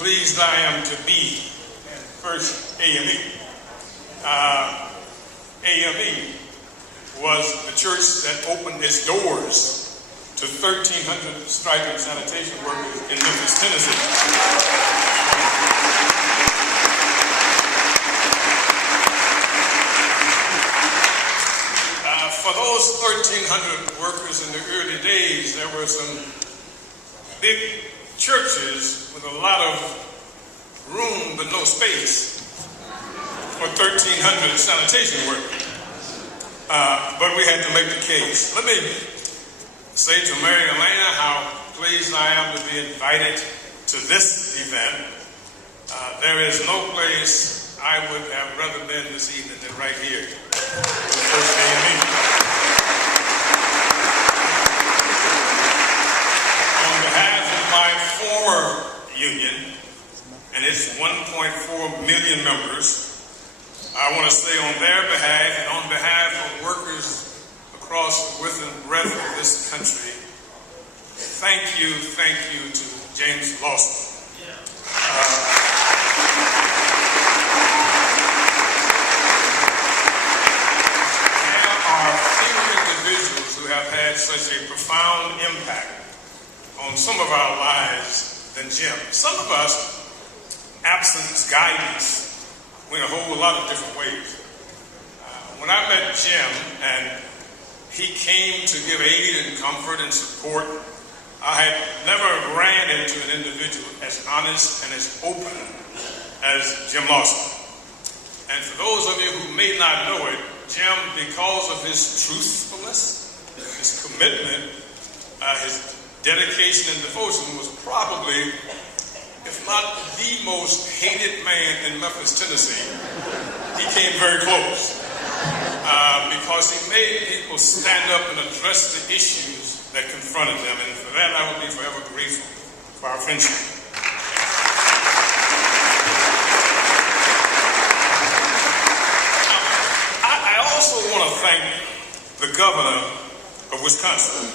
pleased I am to be in First AME. AME was the church that opened its doors to 1,300 striking sanitation workers in Memphis, Tennessee. For those 1,300 workers in the early days, there were some big churches with a lot of room but no space for 1,300 sanitation workers. But we had to make the case. Let me say to Mary Elena how pleased I am to be invited to this event. There is no place I would have rather been this evening than right here. First AME. On behalf of my former union and its 1.4 million members, I want to say on their behalf and on behalf of workers across the width and breadth of this country, thank you to James Lawson. Who have had such a profound impact on some of our lives than Jim. Some of us, absence, guidance, went a whole lot of different ways. When I met Jim and he came to give aid and comfort and support, I had never ran into an individual as honest and as open as Jim Lawson. And for those of you who may not know it, Jim, because of his truthfulness, his commitment, his dedication and devotion, was probably, if not the most hated man in Memphis, Tennessee. He came very close because he made people stand up and address the issues that confronted them, and for that I will be forever grateful for our friendship. I also want to thank the governor of Wisconsin,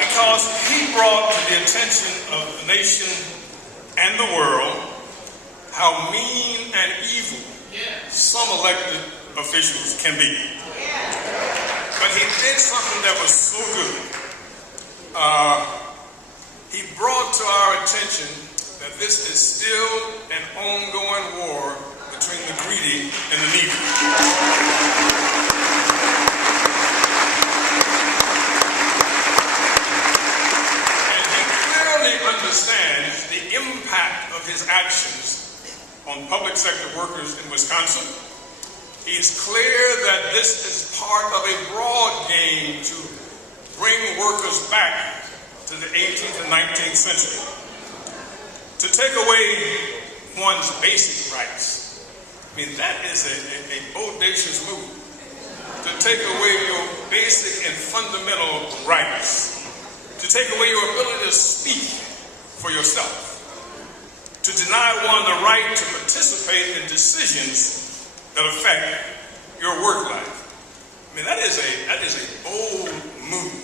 because he brought to the attention of the nation and the world how mean and evil some elected officials can be. But he did something that was so good. He brought to our attention that this is still an ongoing war between the greedy and the needy. And he clearly understands the impact of his actions on public sector workers in Wisconsin. He's clear that this is part of a broad game to bring workers back to the 18th and 19th century. To take away one's basic rights. I mean, that is a bodacious move. To take away your basic and fundamental rights. To take away your ability to speak for yourself. To deny one the right to participate in decisions that affect your work life. I mean, that is a bold move.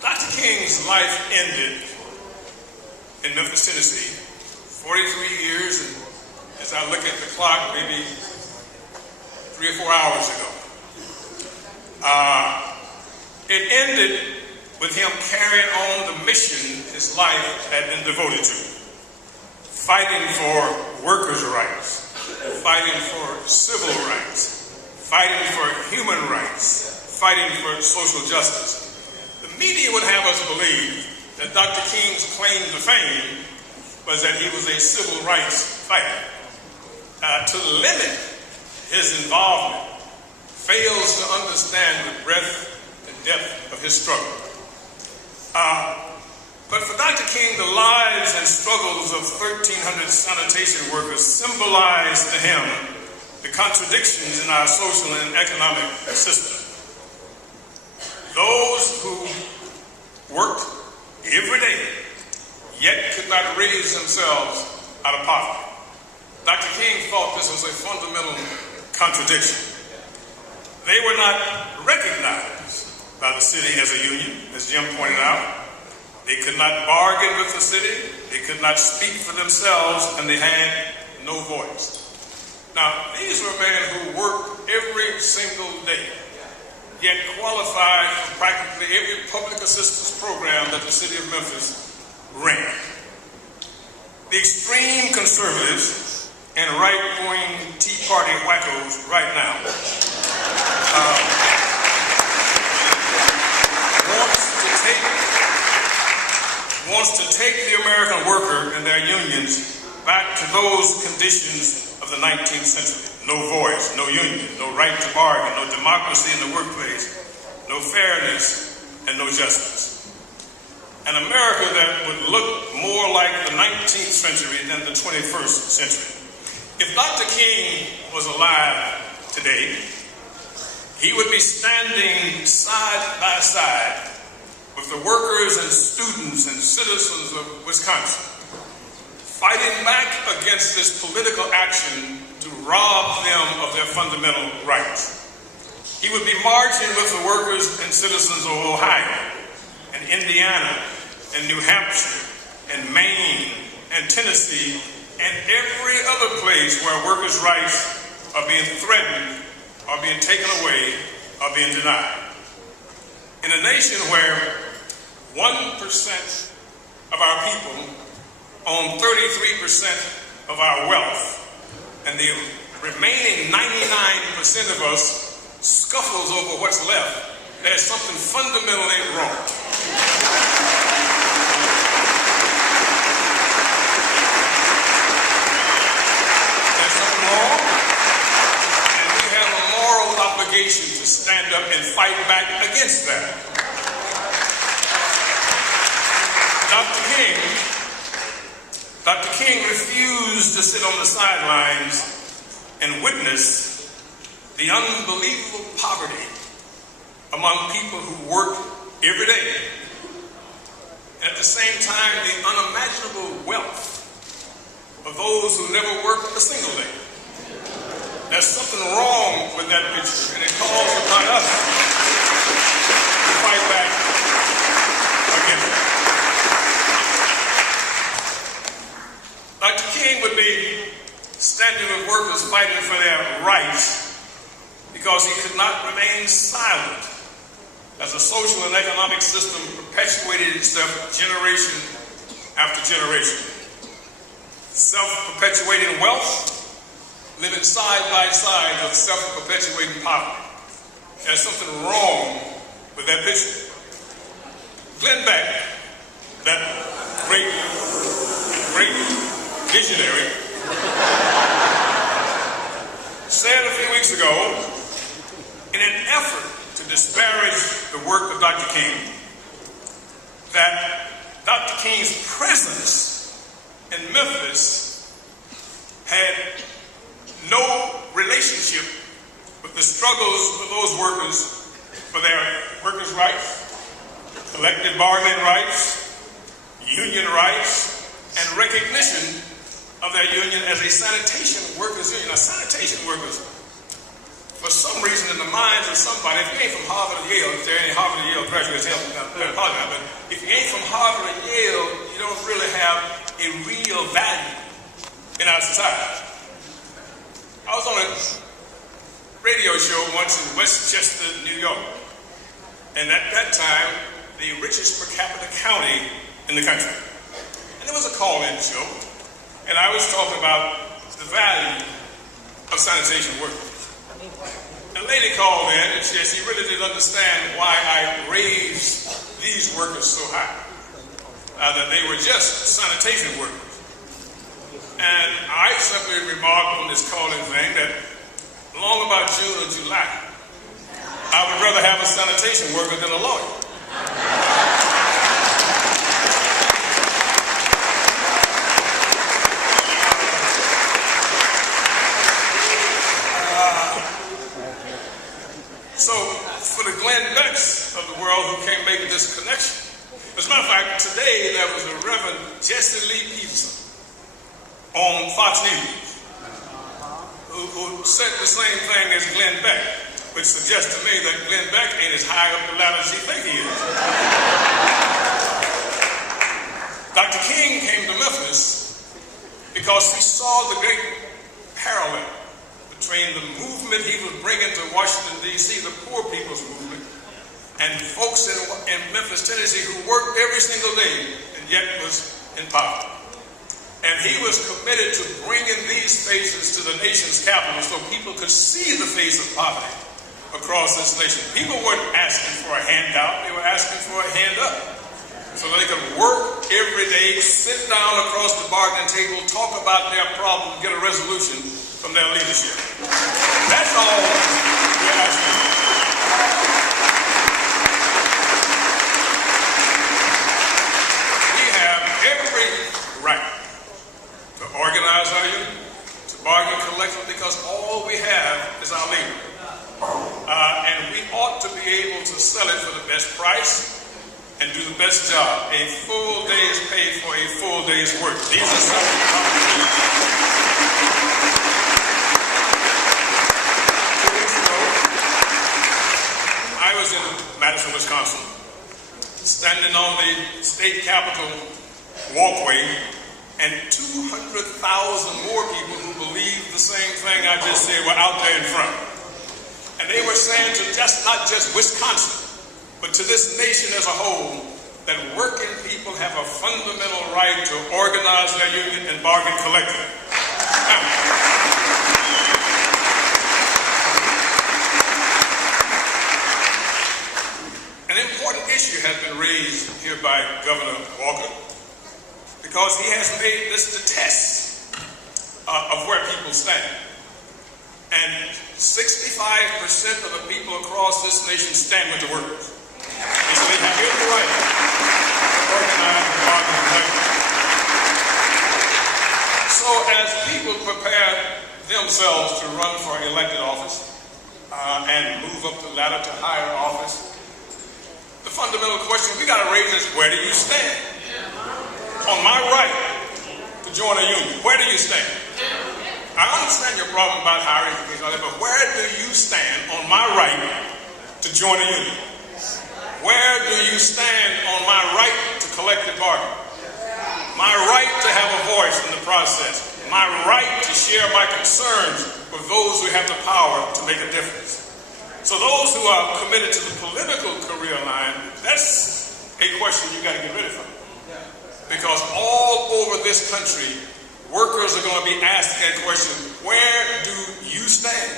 Dr. King's life ended in Memphis, Tennessee, 43 years, and as I look at the clock, maybe 3 or 4 hours ago. It ended with him carrying on the mission his life had been devoted to. Fighting for workers' rights, fighting for civil rights, fighting for human rights, fighting for social justice. The media would have us believe that Dr. King's claim to fame was that he was a civil rights fighter. To limit his involvement fails to understand the breadth and depth of his struggle. But for Dr. King, the lives and struggles of 1,300 sanitation workers symbolize to him the contradictions in our social and economic system. Those who worked every day, yet could not raise themselves out of poverty. Dr. King thought this was a fundamental contradiction. They were not recognized by the city as a union, as Jim pointed out. They could not bargain with the city, they could not speak for themselves, and they had no voice. Now, these were men who worked every single day, yet qualified for practically every public assistance program that the city of Memphis ran. The extreme conservatives and right-wing Tea Party wackos right now wants to take the American worker and their unions back to those conditions of the 19th century. No voice, no union, no right to bargain, no democracy in the workplace, no fairness, and no justice. An America that would look more like the 19th century than the 21st century. If Dr. King was alive today, he would be standing side by side with the workers and students and citizens of Wisconsin, fighting back against this political action to rob them of their fundamental rights. He would be marching with the workers and citizens of Ohio and Indiana and New Hampshire and Maine and Tennessee and every other place where workers' rights are being threatened, are being taken away, are being denied. In a nation where 1% of our people own 33% of our wealth, and the remaining 99% of us scuffles over what's left, there's something fundamentally wrong. There's something wrong, and we have a moral obligation to stand up and fight back against that. Dr. King refused to sit on the sidelines and witness the unbelievable poverty among people who work every day. And at the same time, the unimaginable wealth of those who never worked a single day. There's something wrong with that picture, and it calls upon us to fight back against it. Dr. King would be standing with workers fighting for their rights because he could not remain silent as the social and economic system perpetuated itself generation after generation. Self-perpetuating wealth living side by side with self-perpetuating poverty. There's something wrong with that picture. Glenn Beck, that great visionary, said a few weeks ago, in an effort to disparage the work of Dr. King, that Dr. King's presence in Memphis had no relationship with the struggles of those workers for their workers' rights, collective bargaining rights, union rights, and recognition of their union as a sanitation workers union. Now, sanitation workers, for some reason in the minds of somebody, if you ain't from Harvard or Yale, if there are any Harvard or Yale graduates here, but if you ain't from Harvard or Yale, you don't really have a real value in our society. I was on a radio show once in Westchester, New York, and at that time, the richest per capita county in the country. And there was a call-in show, and I was talking about the value of sanitation workers. A lady called in and said she really didn't understand why I raised these workers so high, that they were just sanitation workers. And I simply remarked on this call-in thing that long about June or July, I would rather have a sanitation worker than a lawyer. So, for the Glenn Becks of the world who can't make this connection, as a matter of fact, today there was a Reverend Jesse Lee Peterson on Fox News who said the same thing as Glenn Beck, which suggests to me that Glenn Beck ain't as high up the ladder as he thinks he is. Dr. King came to Memphis because he saw the great parallel between the movement he was bringing to Washington, D.C., the poor people's movement, and folks in Memphis, Tennessee, who worked every single day and yet was in poverty. And he was committed to bringing these faces to the nation's capital so people could see the face of poverty across this nation. People weren't asking for a handout, they were asking for a hand up, so that they could work every day, sit down across the bargaining table, talk about their problem, get a resolution from their leadership. That's all we're asking for. We have every right to organize our union, to bargain collectively, because all we have is our leader. And we ought to be able to sell it for the best price and do the best job. A full day's pay for a full day's work. These are some of the opportunities. 2 weeks ago, I was in Madison, Wisconsin, standing on the state capitol walkway, and 200,000 more people who believed the same thing I just said were out there in front. And they were saying to not just Wisconsin, but to this nation as a whole, that working people have a fundamental right to organize their union and bargain collectively. Now, an important issue has been raised here by Governor Walker, because he has made this the test of where people stand. And 65% of the people across this nation stand with the workers. And so they have every right to organize and bargain collectively. So as people prepare themselves to run for elected office and move up the ladder to higher office, the fundamental question we got to raise is, where do you stand? On my right to join a union, where do you stand? I understand your problem about hiring, but where do you stand on my right to join a union? Where do you stand on my right to collective bargain? My right to have a voice in the process. My right to share my concerns with those who have the power to make a difference. So those who are committed to the political career line, that's a question you got to get ready for. Because all over this country, workers are going to be asked that question, where do you stand?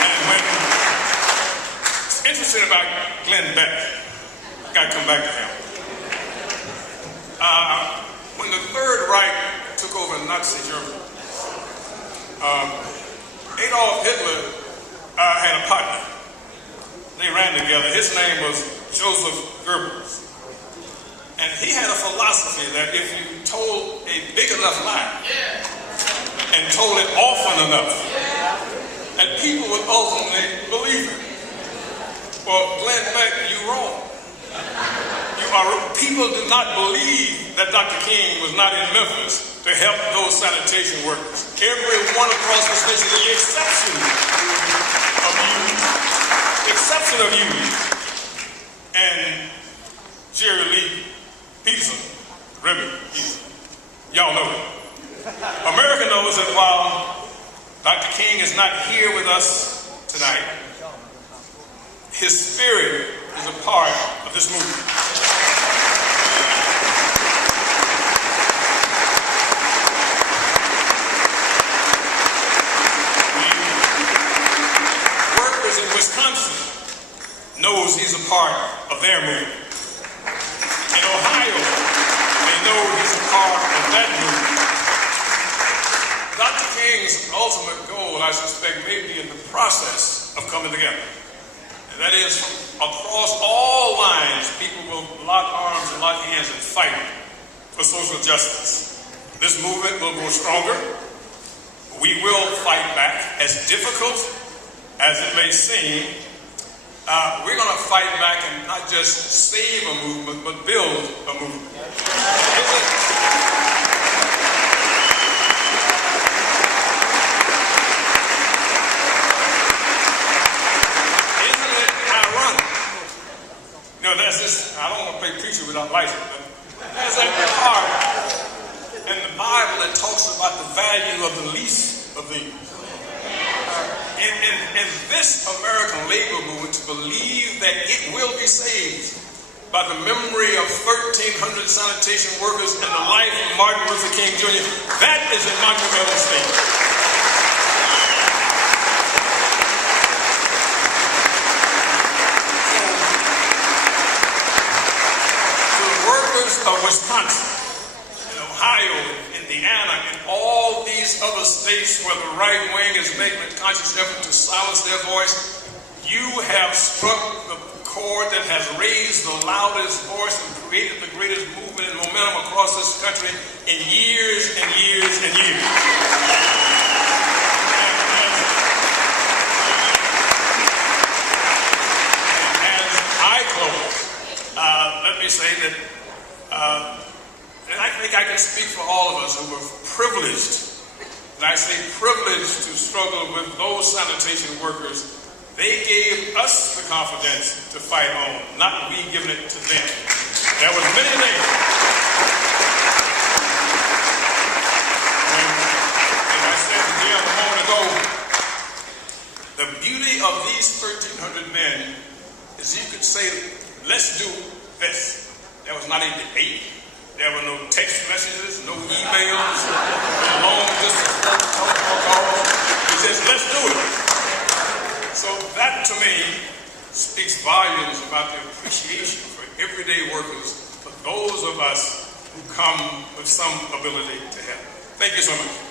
And what's interesting about Glenn Beck, I got to come back to him. When the Third Reich took over Nazi Germany, Adolf Hitler had a partner. They ran together. His name was Joseph Goebbels. And he had a philosophy that if you told a big enough lie and told it often enough, that people would ultimately believe it. Well, Glenn Beck, you're wrong. People do not believe that Dr. King was not in Memphis to help those sanitation workers. Everyone across this nation, with the exception of you and Jerry Lee Peterson, Remy Peterson. Y'all know it. America knows that while Dr. King is not here with us tonight, his spirit is a part of this movement. In Wisconsin knows he's a part of their movement. In Ohio, they know he's a part of that movement. Dr. King's ultimate goal, I suspect, may be in the process of coming together. And that is, across all lines, people will lock arms and lock hands and fight for social justice. This movement will grow stronger. We will fight back, as difficult as it may seem. We're going to fight back and not just save a movement, but build a movement. Isn't it ironic? You know, there's this, I don't want to play preacher without license, but there's that part in the Bible that talks about the value of the least of these. In this American labor movement, to believe that it will be saved by the memory of 1,300 sanitation workers and the life of Martin Luther King Jr., that is a monumental statement. So the workers of Wisconsin, in Ohio, Indiana, and all these other states where the right wing is making a conscious effort to silence their voice, you have struck the chord that has raised the loudest voice and created the greatest movement and momentum across this country in years and years and years. And as I close, let me say that and I think I can speak for all of us who were privileged, and I say privileged to struggle with those sanitation workers. They gave us the confidence to fight on, not we giving it to them. There was many days. And I said to Jim a moment ago, the beauty of these 1,300 men is you could say, let's do this. There was not a debate. There were no text messages, no emails, no long distance phone calls. He says, let's do it. So that, to me, speaks volumes about the appreciation for everyday workers, for those of us who come with some ability to help. Thank you so much.